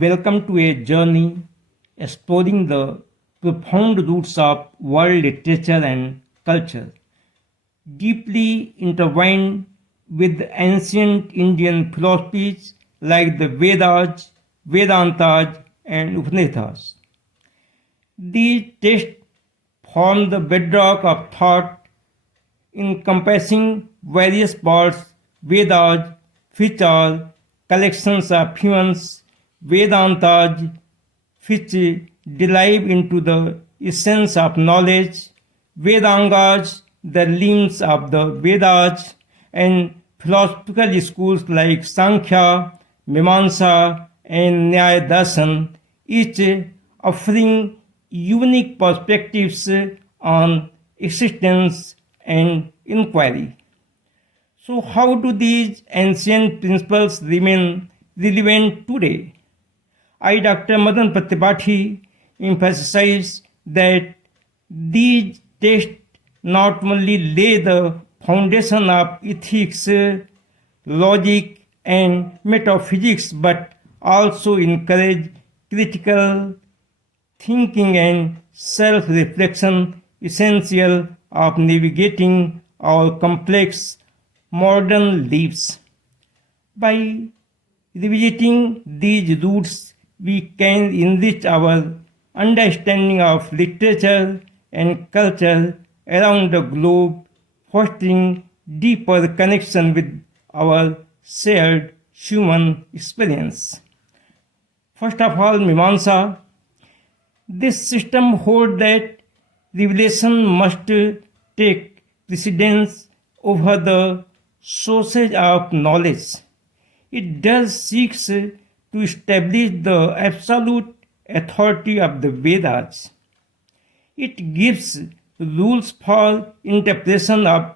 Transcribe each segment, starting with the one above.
Welcome to a journey exploring the profound roots of world literature and culture, deeply intertwined with ancient Indian philosophies like the Vedas, Vedantas, and Upanishads. These texts form the bedrock of thought encompassing various parts, Vedas, which are collections of hymns, Vedantas, which delve into the essence of knowledge, Vedangas, the limbs of the Vedas, and philosophical schools like Sankhya, Mimamsa, and Nyaya Darshan, each offering unique perspectives on existence and inquiry. So, how do these ancient principles remain relevant today? I, Dr. Madan Pratyapathi, emphasize that these texts not only lay the foundation of ethics, logic, and metaphysics, but also encourage critical thinking and self reflection essential of navigating our complex modern lives. By revisiting these roots, we can enrich our understanding of literature and culture around the globe, fostering deeper connection with our shared human experience. First of all, Mimamsa. This system holds that revelation must take precedence over the sources of knowledge. It thus seeks to establish the absolute authority of the Vedas. It gives rules for interpretation of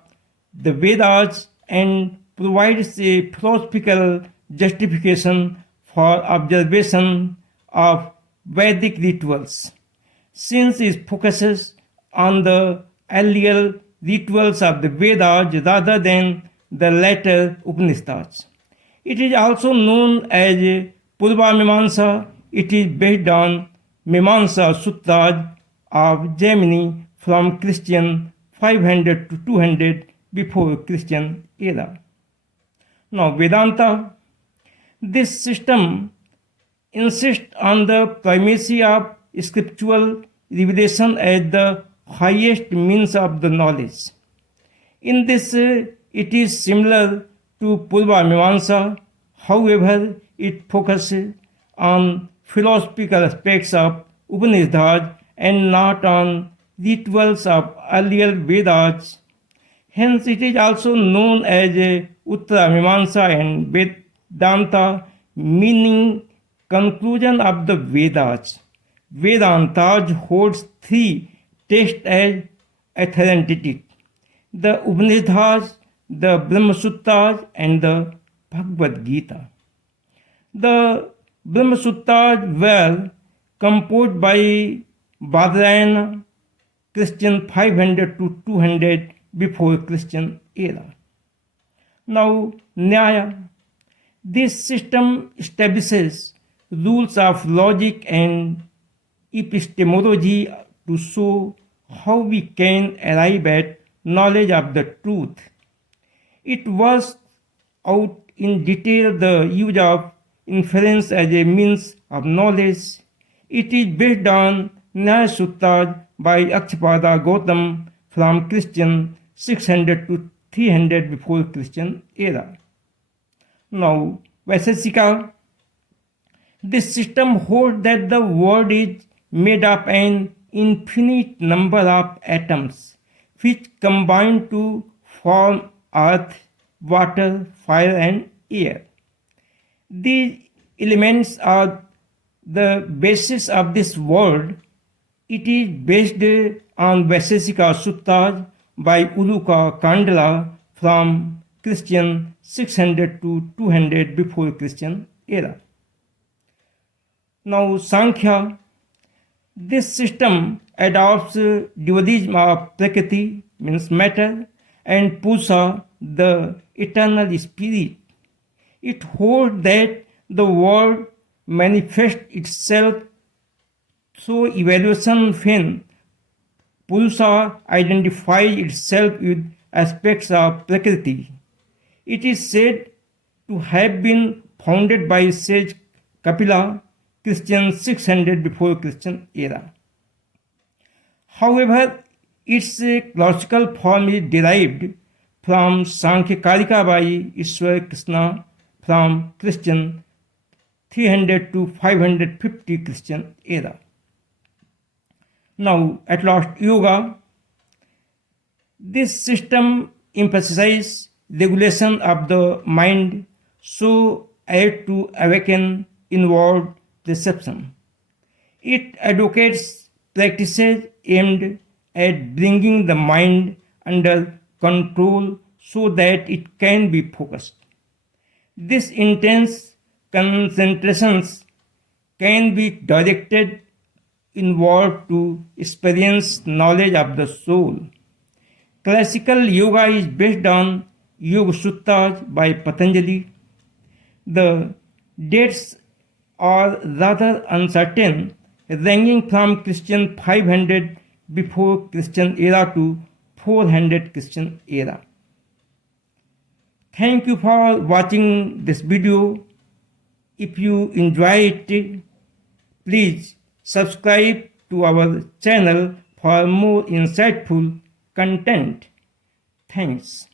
the Vedas and provides a philosophical justification for observation of Vedic rituals. Since it focuses on the earlier rituals of the Vedas rather than the later Upanishads. It is also known as Purva Mimamsa. It is based on Mimamsa Sutras of Gemini from Christian 500 to 200 before Christian era. Now Vedanta, this system insists on the primacy of scriptural revelation as the highest means of the knowledge. In this, it is similar to Purva Mimamsa, however, it focuses on philosophical aspects of Upanishads and not on rituals of earlier Vedas. Hence, it is also known as Uttara Mimamsa and Vedanta, meaning conclusion of the Vedas. Vedantas holds three texts as authentic: the Upanishads, the Brahma Sutras, and the Bhagavad Gita. The Brahma Sutras were composed by Badarayana, Christian 500 to 200 before Christian era. Now, Nyaya. This system establishes rules of logic and epistemology to show how we can arrive at knowledge of the truth. It works out in detail the use of inference as a means of knowledge. It is based on Nyaya Sutras by Akshapada Gautam from Christian 600 to 300 before Christian era. Now, Vaiseshika, this system holds that the world is made of an infinite number of atoms which combine to form earth, water, fire, and air. These elements are the basis of this world. It is based on Vaiseshika Sutras by Uluka Kandala from Christian 600 to 200 before Christian era. Now Sankhya, this system adopts dualism of Prakriti, means matter, and Purusha, the eternal spirit. It holds that the world manifests itself through evaluation when Purusha identifies itself with aspects of Prakriti. It is said to have been founded by sage Kapila, Christian 600 before Christian era. However, its classical form is derived from Sankhya Karika by Ishwar Krishna from Christian 300 to 550 Christian era. Now, at last, yoga. This system emphasizes regulation of the mind so as to awaken inward perception. It advocates practices aimed at bringing the mind under control so that it can be focused. This intense concentrations can be directed inward to experience knowledge of the soul. Classical yoga is based on Yoga Sutras by Patanjali. The dates are rather uncertain, ranging from Christian 500 before Christian era to 400 Christian era. Thank you for watching this video. If you enjoy it, please subscribe to our channel for more insightful content. Thanks.